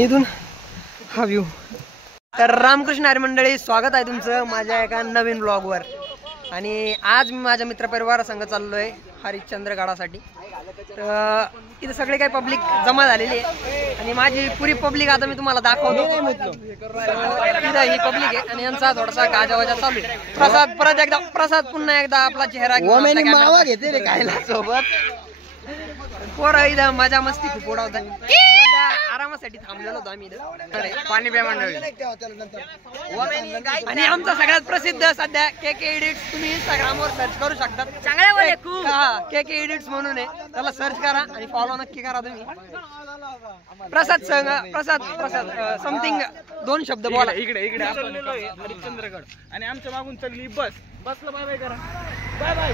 इथून हा व्ह्यू. तर रामकृष्ण हरी मंडळी, स्वागत आहे तुमचं माझ्या एका नवीन ब्लॉगवर. आणि आज मी माझ्या मित्रपरिवारासंग चाललोय हरिश्चंद्रगडासाठी. तर इथं सगळे काही पब्लिक जमा झालेली आहे आणि माझी पुरी पब्लिक आता मी तुम्हाला दाखवतो. इथं ही पब्लिक आहे आणि यांचा थोडासा गाजावाजा चालू आहे. प्रसाद परत एकदा, प्रसाद पुन्हा एकदा आपला चेहरा घेते रे खायला सोबत. पोरं इथं मजा मस्ती खूप उडवतात. सध्या आरामासाठी थांबलेलो होतो आम्ही इथं पाणी प्या मंडळी. आणि आमचा सगळ्यात प्रसिद्ध सध्या केके एडिट्स, तुम्ही इंस्टाग्रामवर सर्च करू शकता. केके एडिट्स म्हणून आहे, त्याला सर्च करा आणि फॉलो नक्की करा तुम्ही. प्रसाद संघ, प्रसाद प्रसाद समथिंग 2 शब्द बोला. इकडे इकडे आपण हरिश्चंद्रगड आणि आमच्या मागून चालली बसला. बाय बाय करा, बाय बाय.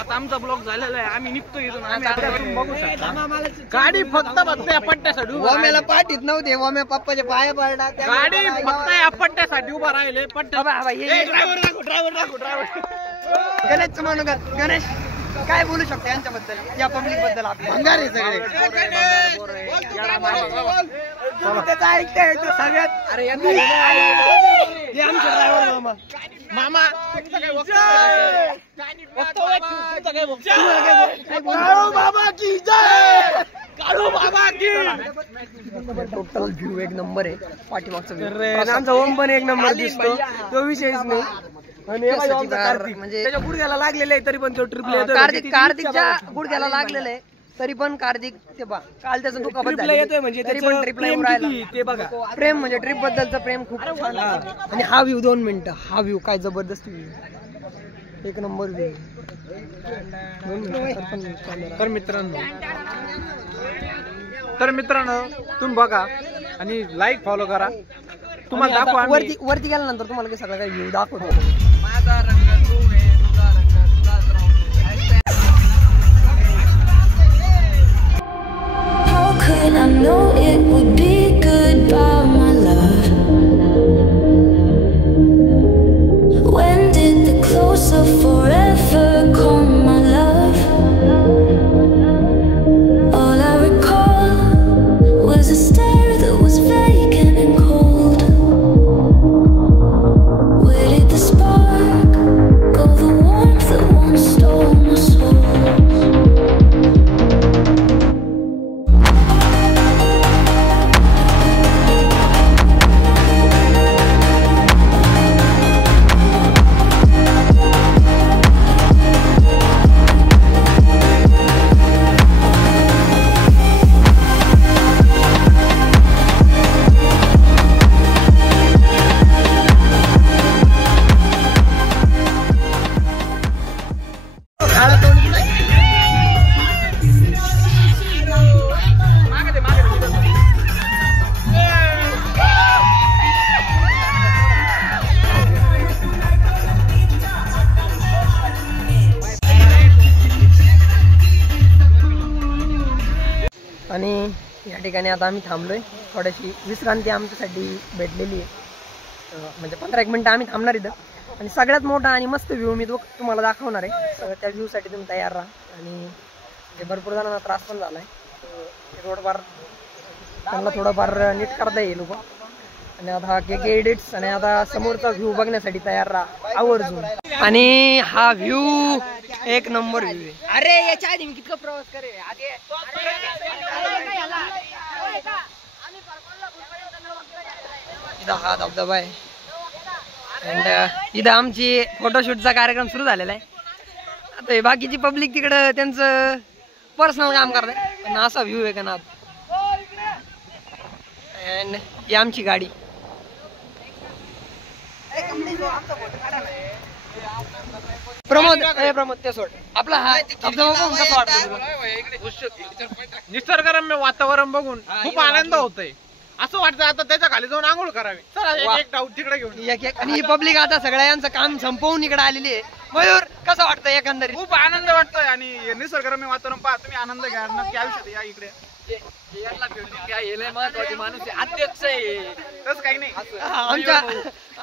आता आमचा ब्लॉग झालेला आहे, आम्ही निघतो इथून. आम्ही बघू शकता गाडी फक्त या पट्ट्यासाठी. ओम्याला पाठीत नव्हते, ओम्या पप्पाच्या पाया पडला. गाडी फक्त या पट्ट्यासाठी उभा राहिले. पट्ट्या ड्रायव्हर गणेशचं म्हणू का? गणेश काय बोलू शकतो यांच्याबद्दल, या पब्लिक बद्दल? आपले भंगारी सगळे सगळ्यात. अरे आमचे ड्रायव्हर मामा. मामा टोटल व्ह्यू एक नंबर आहे. पाठीमागचा आमचा ओम पण एक नंबर दिसतो, तो विषयच नाही. म्हणजे त्याच्या गुडघ्याला लागलेले आहे तरी पण तो ट्रिपला येतोय. कार्तिकच्या गुडघ्याला लागलेलं आहे तरी पण कार्तिक ते बा काल त्याचं दुखापत येतोय म्हणजे तरी पण ट्रिपला येऊन राहिला. ते बघा प्रेम म्हणजे ट्रिप बद्दलचं प्रेम खूप छान. आणि हा व्ह्यू 2 मिनिटं, हा व्ह्यू काय जबरदस्त व्ह्यू, एक नंबर व्ह्यू. तर मित्रांनो तुम्ही बघा आणि लाईक फॉलो करा. तुम्हाला दाखवा वरती गेल्यानंतर तुम्हाला काही सगळं काही व्ह्यू दाखवतो. I know it would be goodbye, my love. When did the close of forever come, my love? All I recall was a stare that was vacant and cold. Where did the spark go, the warmth that once stole my soul? आणि या ठिकाणी आता आम्ही थांबलोय. थोडीशी विश्रांती आमच्यासाठी भेटलेली आहे. म्हणजे 15-1 मिनिटं आम्ही थांबणार इथं. आणि सगळ्यात मोठा आणि मस्त व्ह्यू मी तुम्हाला दाखवणार आहे. सगळं त्या व्ह्यूसाठी तुम्ही तयार राहा. आणि भरपूर जणांना त्रास पण झाला आहे रोडवर, त्यांना थोडंफार नीट करता येईल उभं. आणि आता केके एडिट्स आणि आता समोरचा व्ह्यू बघण्यासाठी तयार राहा आवर्जून. आणि हा व्ह्यू एक नंबर व्ह्यू आहे. अरे याच्या आधी मी कितका प्रवास करे हा धबधबा आहे. अँड इथं आमची फोटोशूटचा कार्यक्रम सुरू झालेला आहे. आता बाकीची पब्लिक तिकडं त्यांचं पर्सनल काम करताय. पण असा व्ह्यू आहे का ना. अँड ही आमची गाडी. प्रमोद ते सोड. आपला हा धबधबा बघून कसं वाटतं तुला? निसर्गरम्य वातावरण बघून खूप आनंद होतोय. असं वाटतं आता त्याच्या खाली जाऊन आंघोळ करावी. चला एक डाऊट तिकडे घेऊन. आणि ही पब्लिक आता सगळ्यांचं काम संपवून इकडे आलेली आहे. मयूर कसं वाटतं एकंदरीत? खूप आनंद वाटतोय. आणि निसर्गरम्य वातावरण पहा तुम्ही, आनंद घ्या नक्की आयुष्यात या इकडे. माणूस अध्यक्ष आहे तसं काही नाही.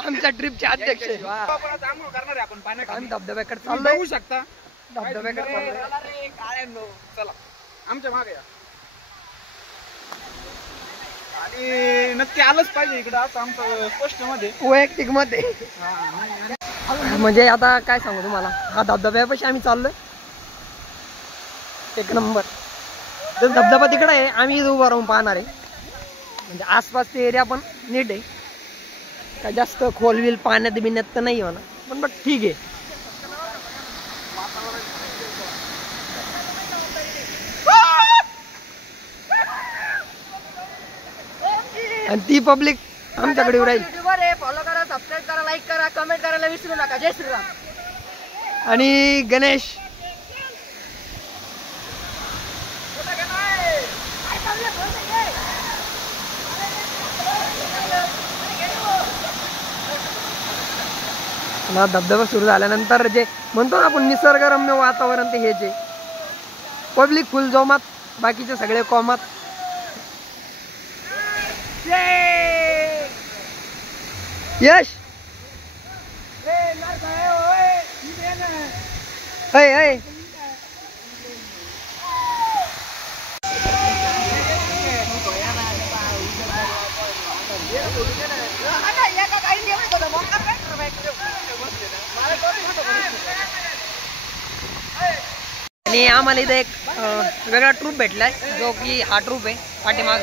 आमच्या ट्रिपचे अध्यक्ष आहे. आंघोळ करणार आहे आपण पाण्यात. धबधब्याकडे बघू शकता धबधब्याकडे. चला आमच्या मागे या. आणि नक्की आलंच पाहिजे इकडं असं आमचं स्पष्ट मध्ये वैयक्तिक मत आहे. म्हणजे आता काय सांगू तुम्हाला, हा धबधब्यापाशी आम्ही चाललोय. एक नंबर. तर धबधबा तिकडे आहे, आम्ही इथं उभं राहून पाहणार आहे. म्हणजे आसपासचे एरिया पण नीट आहे, काय जास्त खोलविल पाण्यात बिण्यात तर नाही म्हणा, पण बट ठीक आहे. आणि ती पब्लिक आमच्याकडे येऊ राहील. फॉलो करा, सबस्क्राईब करा, लाईक करा, कमेंट करायला विसरू नका. जय श्रीराम. आणि गणेश धबधबा सुरू झाल्यानंतर जे म्हणतो ना आपण निसर्गरम्य वातावरण, ते हेच आहे. पब्लिक फुल जोमात, बाकीचे सगळे कॉमात. यश ऐ आणि आम्हाला इथं एक वेगळा ट्रूप भेटलाय, जो की हा ट्रूप आहे पाठीमाग.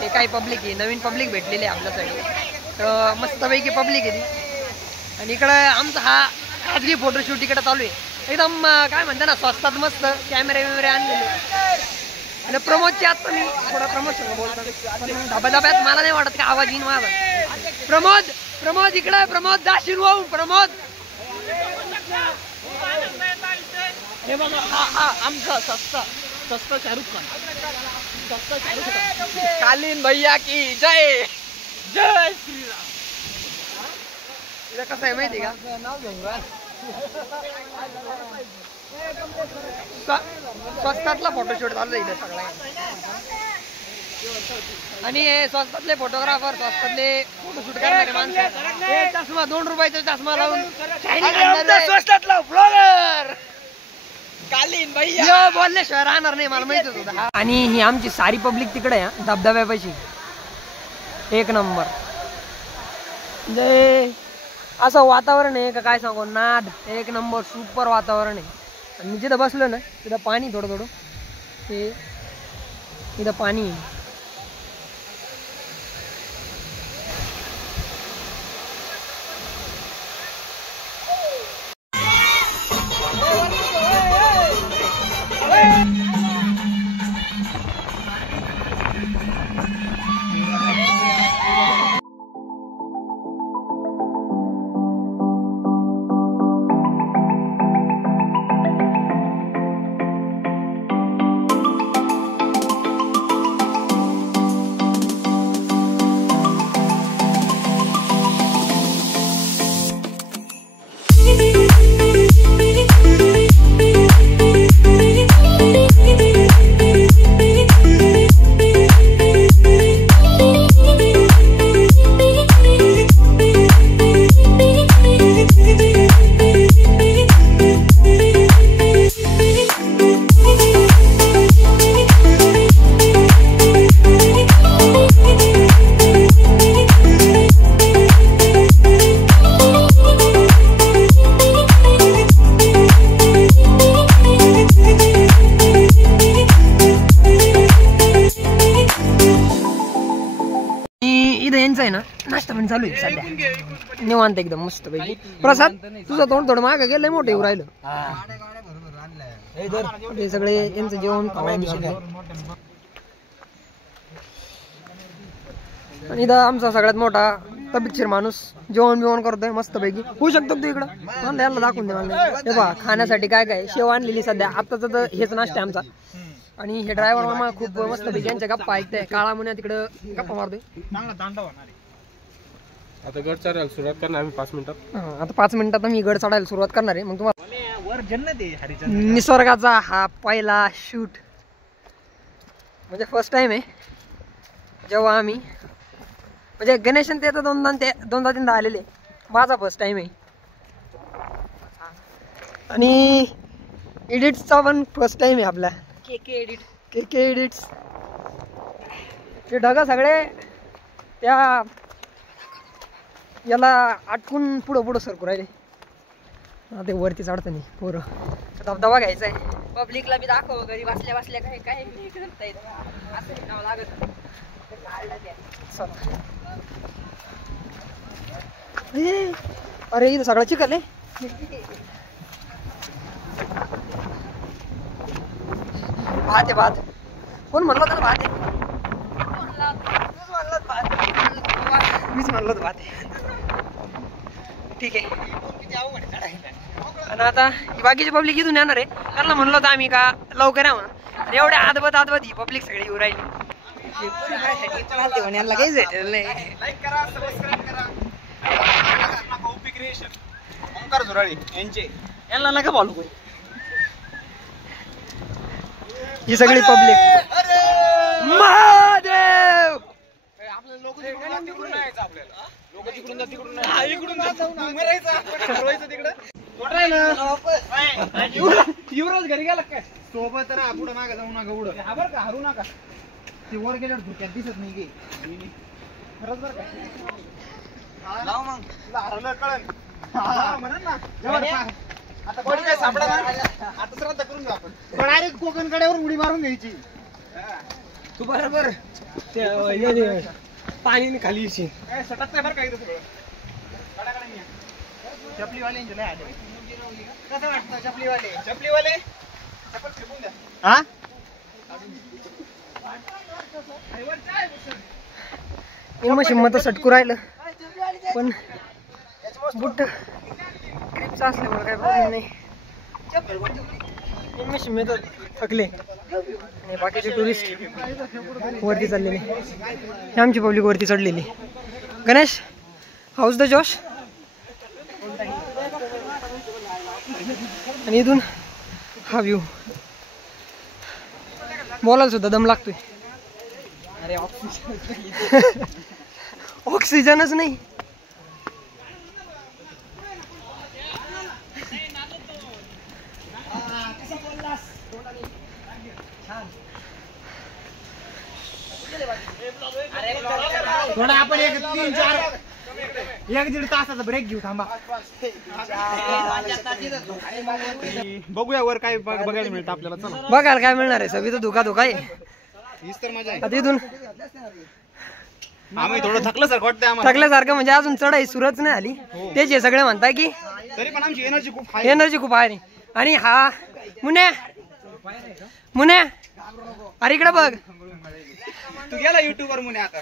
हे काही पब्लिक आहे, नवीन पब्लिक भेटलेली आहे आपल्यासाठी. तर मस्तपैकी पब्लिक आहे ती. आणि इकडं आमचा हा खाजगी फोटोशूट इकडे चालू आहे. एकदम काय म्हणता ना, स्वस्तात मस्त कॅमेरे वगैरे आणलेले. आणि प्रमोदची आता मी थोडा प्रमोशन बोलतो, पण धबाधब्यात मला नाही वाटत का आवाज येईन माझा. प्रमोद इकडे, प्रमोद दाशील वाहून. प्रमोद हे बघा, हा आमचा सस्ता शाहरुख खान. कालीन भैया की जय. जय श्रीराम. कसं आहे माहिती का, स्वस्तातला फोटोशूट चालू आहे इथे सगळा. आणि हे स्वस्तातले फोटोग्राफर, स्वस्तातले फोटोशूट करणारे माणसं, हे चष्मा 2 रुपयाचा चष्मा लावून स्वस्तातला ब्लॉगर कालीन भैया बोलल्याशिवाय राहणार नाही, मला माहितीच होतं. आणि ही आमची सारी पब्लिक तिकडे आहे धबधब्यापाशी. एक नंबर. म्हणजे असं वातावरण आहे का काय सांगू, नाद एक नंबर, सुपर वातावरण आहे. आणि मी जिथं बसलो ना, तिथं पाणी थोडं थोडं, ते इथं पाणी आहे. आहे ना, नाश्ता पण चालू आहे सध्या निवांत एकदम मस्त पैकी. प्रसाद तुझं तोंड थोडं मागं गेलंय, मोठं येऊ राहिलं. हे सगळे यांचं जेवण आणि इथं आमचा सगळ्यात मोठा तब्येतशीर माणूस जेवण बिवण करतोय मस्त पैकी. होऊ शकतो तू इकडं, मला याला दाखवून दे. मला हे पहा खाण्यासाठी काय काय शेव आणलेली सध्या. आत्ताच तर हेच नाश्ता आमचा. आणि हे ड्रायव्हर मामा खूप मस्त पैकी यांच्या गप्पा ऐकताय. काळा मुन्या तिकडं गप्पा मारतोय. आता गड चढायला सुरुवात करणार आम्ही 5 मिनिटात. आता 5 मिनिटात मी गड चढायला सुरुवात करणार आहे. मग तुम्हाला वर जन्नत आहे हरिचंद्र. निसर्गाचा हा पहिला शूट, म्हणजे फर्स्ट टाइम आहे जेव्हा आम्ही, म्हणजे गणेशन ते तर दोनदा तीनदा आलेले, माझा फर्स्ट टाइम आहे. आणि एडिट्सचा पण फर्स्ट टाइम आहे आपला. के एडिट. के एडिट्स. ते ढगा सगळे त्या याला अटकून पुढं सरकू राहिले. ते वरती चढताना पोरं धबधबा घ्यायचा आहे. पब्लिकला बी दाखव घरी बसल्या बसल्या काय काय करता येत असं म्हणावं लागत. अरे इथं सगळं चिखल आहे. भात आहे भात. कोण म्हणलं त्याला भात आहे? मीच म्हणलो भात आहे. ठीक आहे. आणि आता बाकीची पब्लिक इथून येणार आहे. त्यांना म्हणलं होतं आम्ही का लवकर या म्हणून. एवढ्या आदबत ही पब्लिक सगळी येऊ राहिली. काहीच भेटेल नाही. लाईक करा, सबस्क्राईब करा. ओपी क्रिएशन ओंकार झुराळे यांचे यांना नका बोलू कोणी. ही सगळी पब्लिक महादेव. आपल्याला लोक तिकडून नाही यायचं. आपल्याला लोक तिकडून तिकडून इकडून मरायचं तिकडं. युवराज घरी गेला काय सोबत ना. पुढं मागे जाऊ नका. उडं हा बरं का हरू नका. ते वर गेल्यावर धुक्यात दिसत नाही गे खरंच बरं का. लाव मग हरलं कळन म्हणत ना. आता कोणी काय सापडा ना. आता श्रद्धा करून घेऊ आपण. डायरेक्ट कोकण कड्यावर उडी मारून घ्यायची. तू बरोबर पाणी खाली येशील. काय सटत नाही बरं का इथं सगळं. कडाकडे चपलीवाल्यांचे नाही आले. कसं वाटतं चपलीवाले चप्पल फेकून द्या. हा मशीन मध्ये सटकू राहिलं पण बुट ग्रिपचा असल्यामुळे काही प्रॉब्लेम नाही. मशीन मध्ये थकले आणि बाकीचे टुरिस्ट वरती चाललेले. हे आमची पब्लिक वरती चढलेली. गणेश हाऊस द जोश. आणि इथून हा व्ह्यू. बोलायला सुद्धा दम लागतोय. अरे ऑक्सिजनच नाही. थोडा आपण एक 3-4 1-1.5 तासाचा ब्रेक घेऊ. थांबा बघूया वर काय बघायला मिळतं आपल्याला. चला बघायला काय मिळणार आहे. सगळी तर धोका आहे. हीच तर मजा आहे. आता इथून आम्ही थोडं थकलं सर वाटतंय आम्हाला. थकल्यासारखं म्हणजे अजून चढाई सुरुच नाही आली. तेच हे सगळे म्हणताय की तरी पण आमची एनर्जी खूप हाय. एनर्जी खूप आहे. आणि हा मुन्या अरे इकडे बघ. तू गेला युट्यूब वर मुने. आता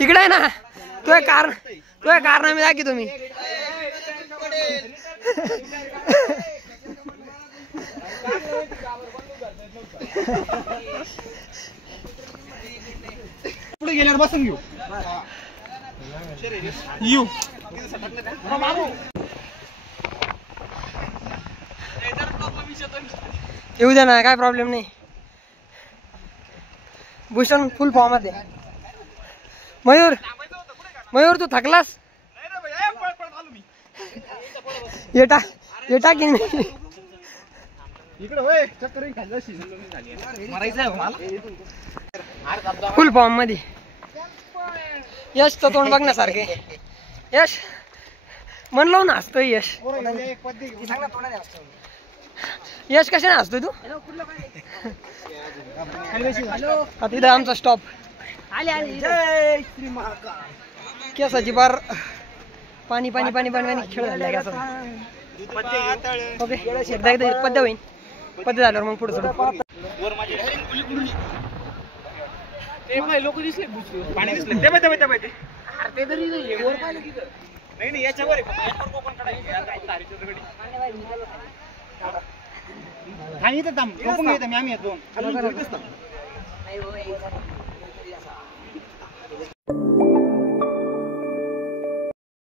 इकडे आहे ना. तुझे कारनामे दाखी तुम्ही. पुढे गेल्यावर बसून घेऊ. येऊ येऊ दे ना. काय प्रॉब्लेम नाही. भूषण फुल फॉर्म मध्ये. मयूर तू थकलास. येटा की नाही. इकडे होय चक्कर खाली जशी मरायचं आहे मला. फुल फॉर्म मध्ये. यश तर तोंड बघण्यासारखे. यश म्हणलो ना हसतोय. यश कशाने हसतोय तू. आता इथं आमचा स्टॉप. केसाची बार पाणी पाणी पाणी पाणी पाणी खेळ झाला. एकदा पद्य होईल. पद्य झाल्यावर मग पुढे सोडू. लोक दिसले पाणी दिसले. ते तरी नाही याच्यावर आम्ही येतो.